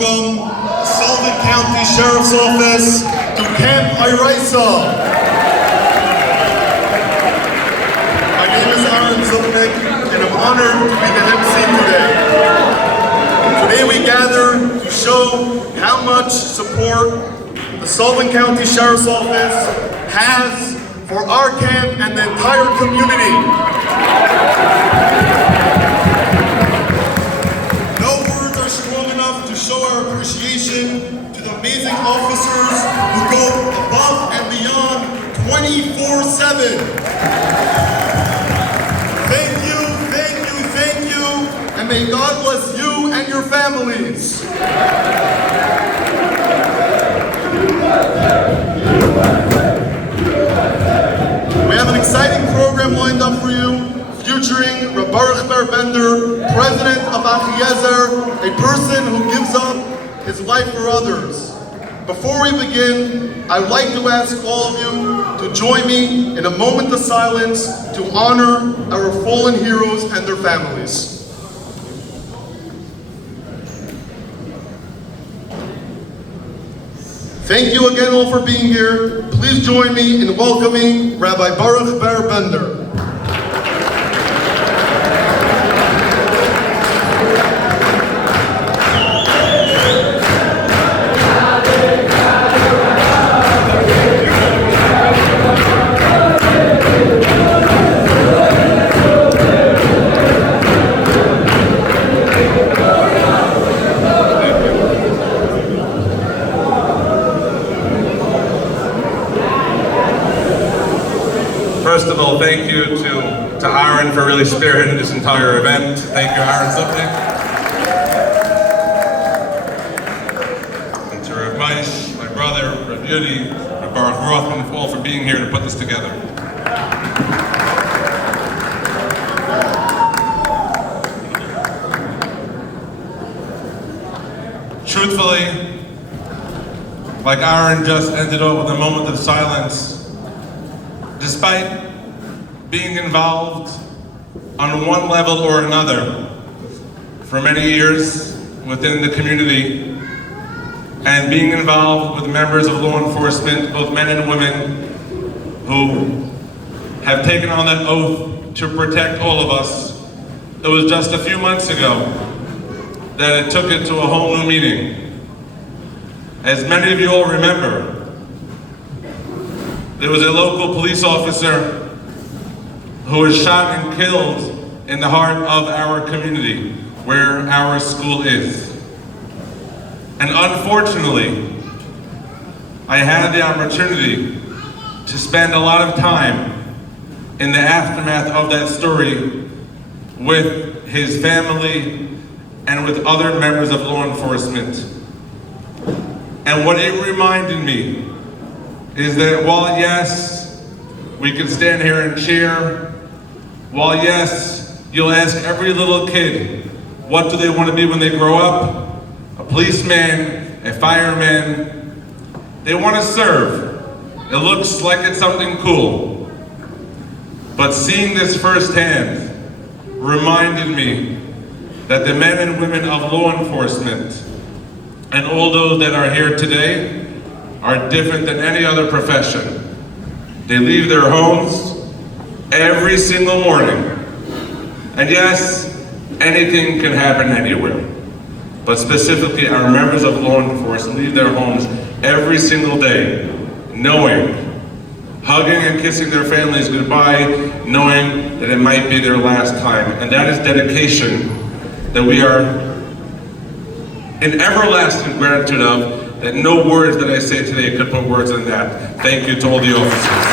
welcome the Sullivan County Sheriff's Office to Camp Oraysa. My name is Sullivan, and I'm honored to be the MC today. Today we gather to show how much support the Sullivan County Sheriff's Office has for our camp and the entire community. To show our appreciation to the amazing officers who go above and beyond 24/7. Thank you, thank you, thank you, and may God bless you and your families. We have an exciting program lined up for you, featuring Baruch Bender, president of Achiezer, a person who gives up his life for others. Before we begin, I'd like to ask all of you to join me in a moment of silence to honor our fallen heroes and their families. Thank you again all for being here. Please join me in welcoming Rabbi Baruch Bender. First of all, thank you to Aaron for really spearheading this entire event. Thank you, Aaron Zupnik. And to Rav Maish, my brother, Rav Yudi, Rav Baruch Rothman, all for being here to put this together. Truthfully, like Aaron just ended up with a moment of silence, despite being involved on one level or another for many years within the community and being involved with members of law enforcement, both men and women, who have taken on that oath to protect all of us, it was just a few months ago that it took it to a whole new meaning. As many of you all remember, there was a local police officer who was shot and killed in the heart of our community, where our school is. And unfortunately, I had the opportunity to spend a lot of time in the aftermath of that story with his family and with other members of law enforcement. And what it reminded me is that while yes, we can stand here and cheer, while yes, you'll ask every little kid, what do they want to be when they grow up? A policeman, a fireman. They want to serve. It looks like it's something cool. But seeing this firsthand reminded me that the men and women of law enforcement and all those that are here today are different than any other profession. They leave their homes every single morning. And yes, anything can happen anywhere. But specifically, our members of law enforcement leave their homes every single day, knowing, hugging and kissing their families goodbye, knowing that it might be their last time. And that is dedication that we are in everlasting gratitude of, that no words that I say today could put words on that. Thank you to all the officers.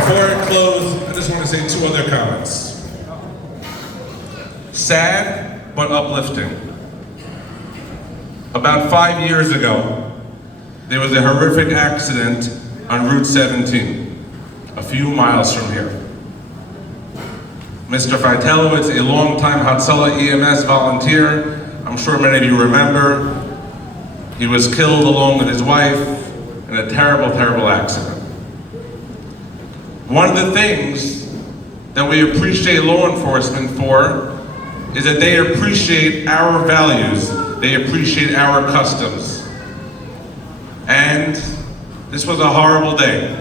Before I close, I just want to say two other comments. Sad, but uplifting. About 5 years ago, there was a horrific accident on Route 17, a few miles from here. Mr. Feitelowitz, a longtime Hatzalah EMS volunteer, I'm sure many of you remember, he was killed along with his wife in a terrible, terrible accident. One of the things that we appreciate law enforcement for is that they appreciate our values, they appreciate our customs. And this was a horrible day.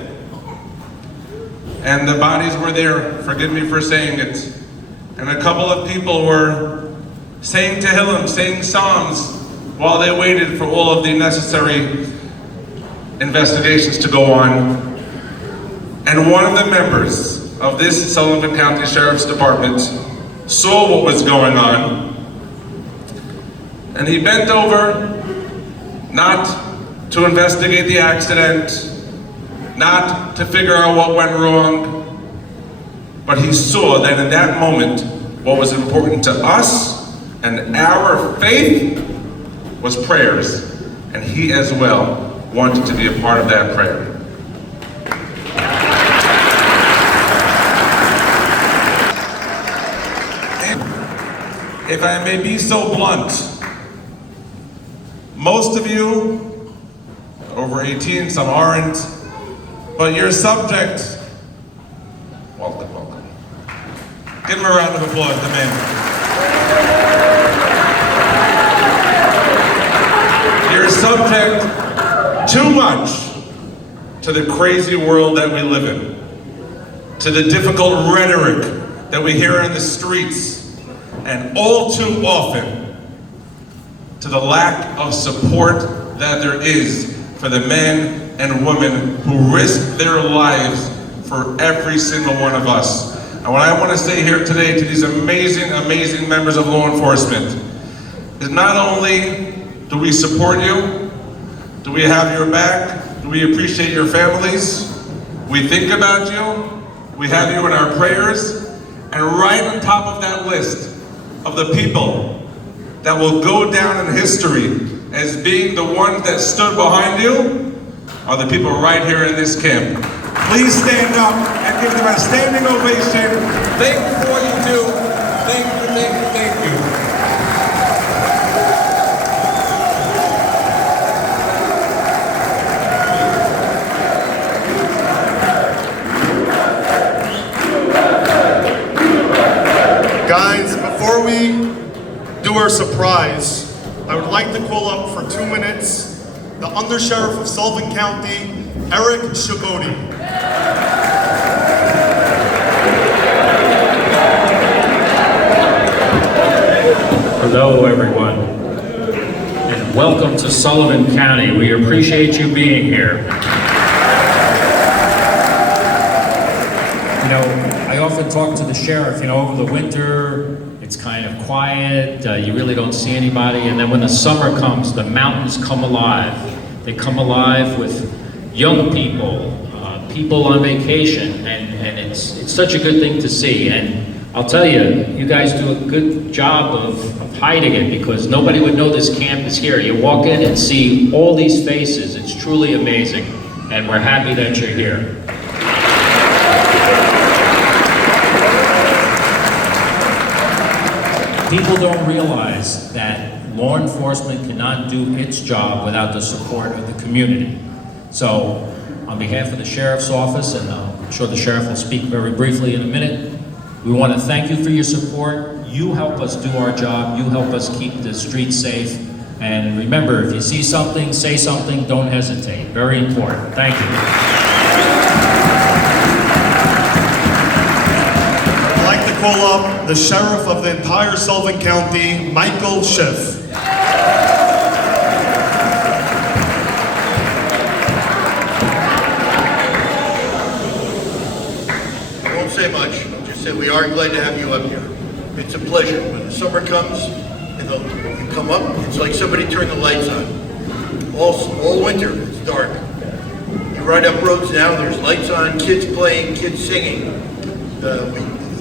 And the bodies were there, forgive me for saying it, and a couple of people were saying Tehillim, saying Psalms, while they waited for all of the necessary investigations to go on. And one of the members of this Sullivan County Sheriff's Department saw what was going on, and he bent over, not to investigate the accident, not to figure out what went wrong, but he saw that in that moment, what was important to us and our faith was prayers, and he as well wanted to be a part of that prayer. If I may be so blunt, most of you, over 18, some aren't, but you're subject, welcome. Give him a round of applause, the man. You're subject too much to the crazy world that we live in, to the difficult rhetoric that we hear in the streets, and all too often, to the lack of support that there is for the men and women who risk their lives for every single one of us. And what I want to say here today to these amazing, amazing members of law enforcement is not only do we support you, do we have your back, do we appreciate your families, we think about you, we have you in our prayers, and right on top of that list of the people that will go down in history as being the ones that stood behind you are the people right here in this camp. Please stand up and give them a standing ovation. Thank you for what you do. Thank you. Guys, before we do our surprise, I would like to call up for 2 minutes the Undersheriff of Sullivan County, Eric Shabodi. Hello, everyone, and welcome to Sullivan County. We appreciate you being here. You know, I often talk to the sheriff, over the winter, it's kind of quiet, you really don't see anybody, and then when the summer comes, the mountains come alive. They come alive with young people, people on vacation, and it's such a good thing to see. And I'll tell you, you guys do a good job of hiding it, because nobody would know this camp is here. You walk in and see all these faces. It's truly amazing, and we're happy that you're here. People don't realize that law enforcement cannot do its job without the support of the community. So, on behalf of the Sheriff's Office, and I'm sure the Sheriff will speak very briefly in a minute, we want to thank you for your support. You help us do our job. You help us keep the streets safe. And remember, if you see something, say something, don't hesitate. Very important. Thank you. I'd like to call up the Sheriff of the entire Sullivan County, Michael Schiff. I won't say much. I'll just say we are glad to have you up here. It's a pleasure. When the summer comes and you come up, it's like somebody turned the lights on. All winter, it's dark. You ride up roads now, there's lights on, kids playing, kids singing.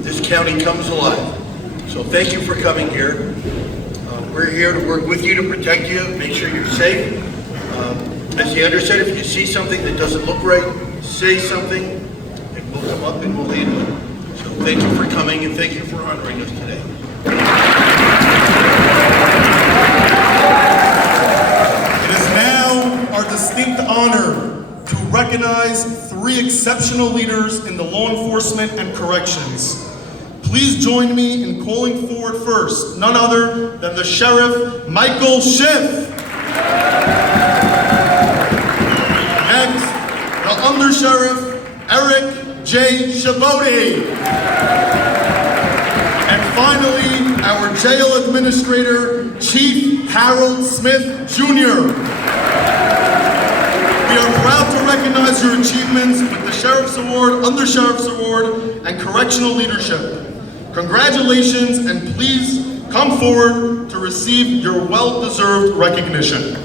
This county comes alive. So thank you for coming here. We're here to work with you to protect you, make sure you're safe. As the under said, if you see something that doesn't look right, say something, and we'll come up and we'll handle it. So thank you for coming, and thank you for honoring us today. It is now our distinct honor to recognize 3 exceptional leaders in the law enforcement and corrections. Please join me in calling forward first, none other than the Sheriff Michael Schiff. Next, the Undersheriff Eric J. Shaboti. And finally, our Jail Administrator, Chief Harold Smith, Jr. We are proud to recognize your achievements with the Sheriff's Award, Undersheriff's Award, and Correctional Leadership. Congratulations, and please come forward to receive your well-deserved recognition.